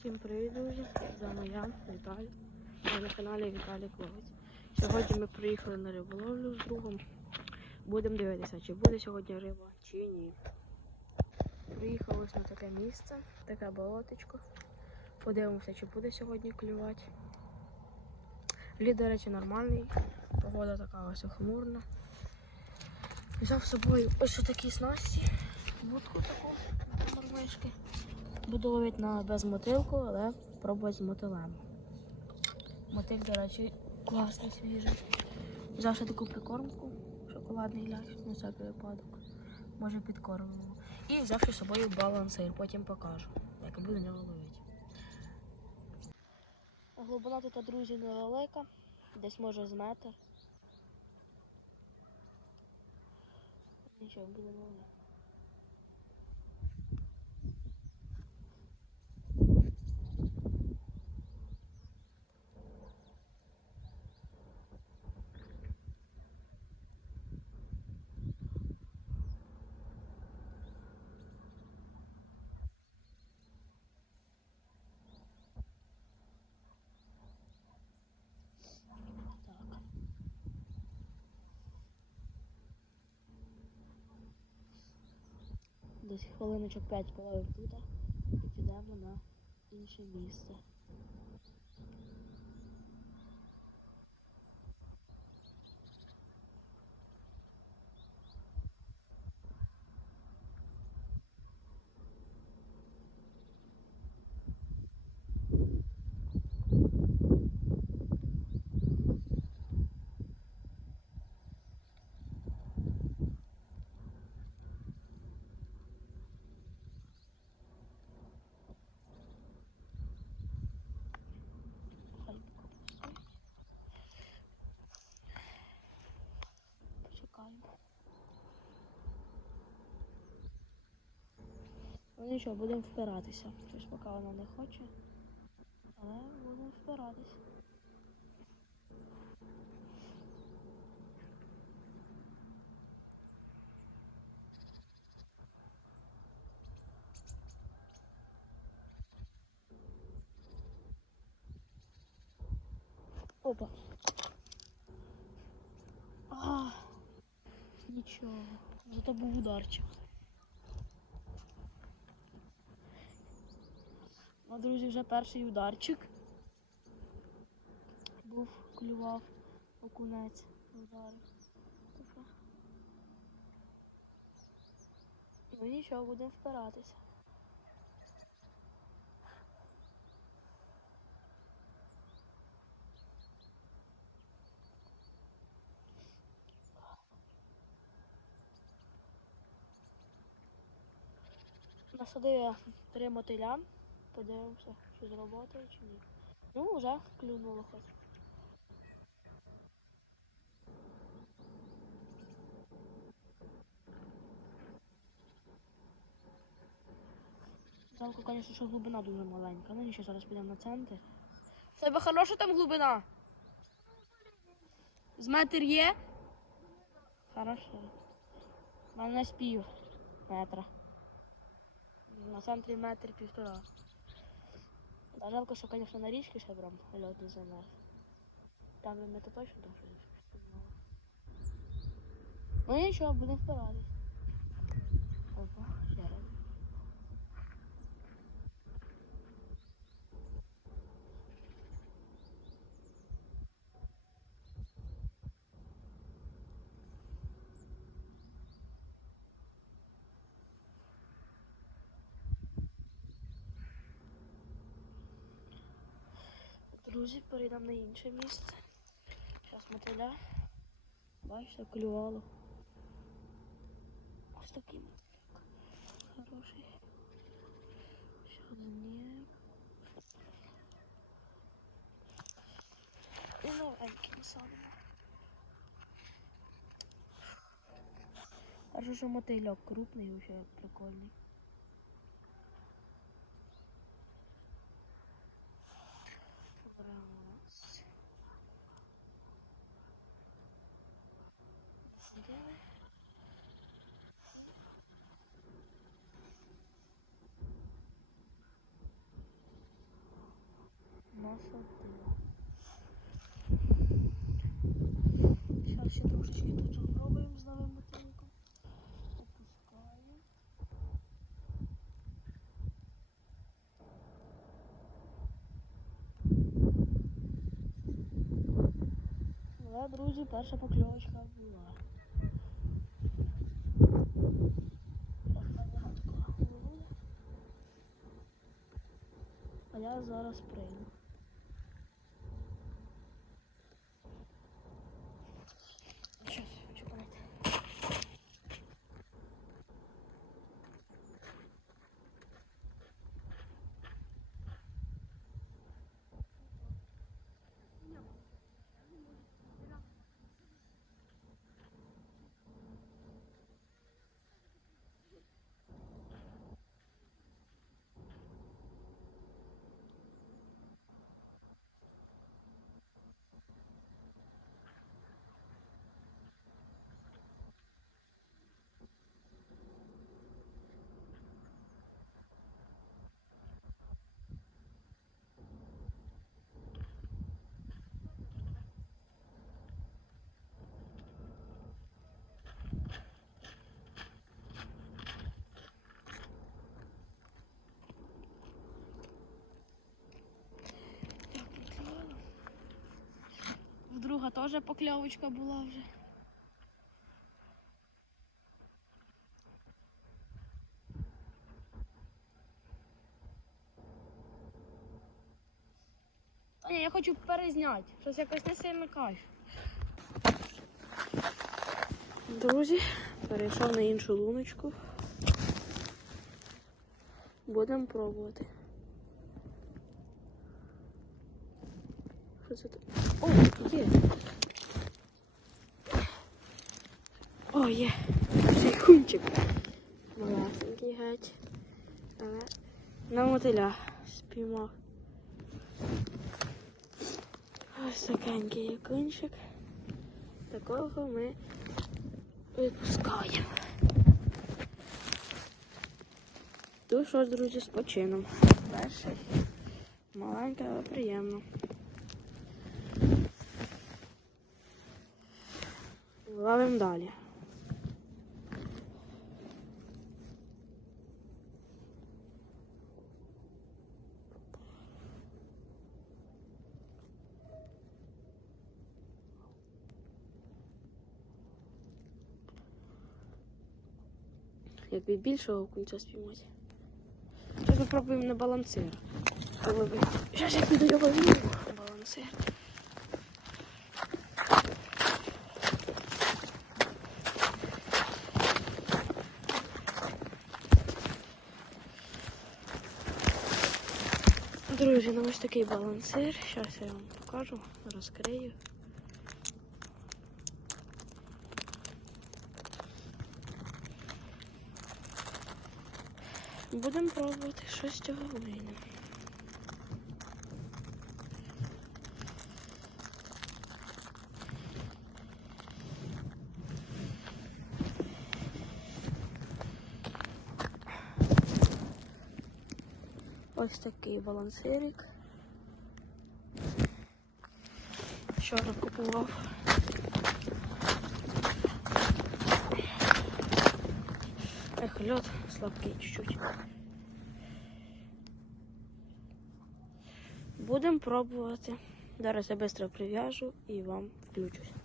Всім привіт, друзі! З вами я, Віталій. Ви на каналі Віталій Кловець. Сьогодні ми приїхали на риболовлю з другом. Будемо дивитися, чи буде сьогодні риба, чи ні. Приїхали ось на таке місце, таке болотечко. Подивимося, чи буде сьогодні клювати. Лід, до речі, нормальний. Погода така ось хмурна. Взяв з собою ось такі снасті, вудку таку мормишки. Буду ловити на безмотилку, але пробувати з мотилем. Мотиль, до речі, класний свіжий. Взяв ще таку прикормку, шоколадний ляж, на всякий випадок. Може підкормимо. І взявши з собою балансир, потім покажу, як буду нього ловити. Глибина тут, друзі, невелика, десь може з метр. Нічого, будемо ловити. Десь хвилиночок 5 половив тут і підемо на інше місце. Хай поки постоїть. Почекаємо. Ну нічого, будемо впиратися. Щось поки вона не хоче. Але будемо впиратися. Опа. А, нічого. Зато був ударчик. Ну, друзі, вже перший ударчик. Був, клював окунець, ударив. Ну нічого, будемо впиратися. Насадив я три мотиля. Подивимося, чи зроботає чи ні. Ну, вже клюнуло хоч. Жалко, звісно, що глибина дуже маленька. Ну нічого, зараз підемо на центр. В тебе хороша там глибина? З метр є? Хорошо. У мене з пів метра. На центрі метр півтора. Та жалко, що, звісно, на річці ще прям льот не замерз. Там би ми то точно там щось. Ну нічого, будемо впиратись. Опа, ще раз. Друзі, перейдемо на інше місце. Зараз мотиля. Бачите, клювало. Ось такий мотиляк. Хороший. Ще один. І новенький насадимо. Хорошо, що мотиляк крупний, вообще прикольний. Але, друзі, перша покльовочка була. Така. А я зараз прийду. Друга теж покльовочка була вже. Та ні, я хочу перезняти. Щось якось не сильно кайф. Друзі, перейшов на іншу луночку. Будемо пробувати. Тут? О, є. О, є. Цей хунчик. Малесенький геть. Але на мотиля спіймав. Ось такенький окунчик. Такого ми відпускаємо. Ну що ж, друзі, з почином. Перший. Маленький, але приємно. Ловимо далі. Якби більшого кінця спіймати. Зараз попробуємо на балансир. Зараз я піду його візьму. Балансир. Друзі, ну ось такий балансир. Зараз я вам покажу, розкрию. Будемо пробувати щось цього вийде. Ось такий балансирик. Вчора купував. Ех, лед слабкий чуть-чуть. Будемо пробувати. Зараз я швидко прив'яжу і вам включусь.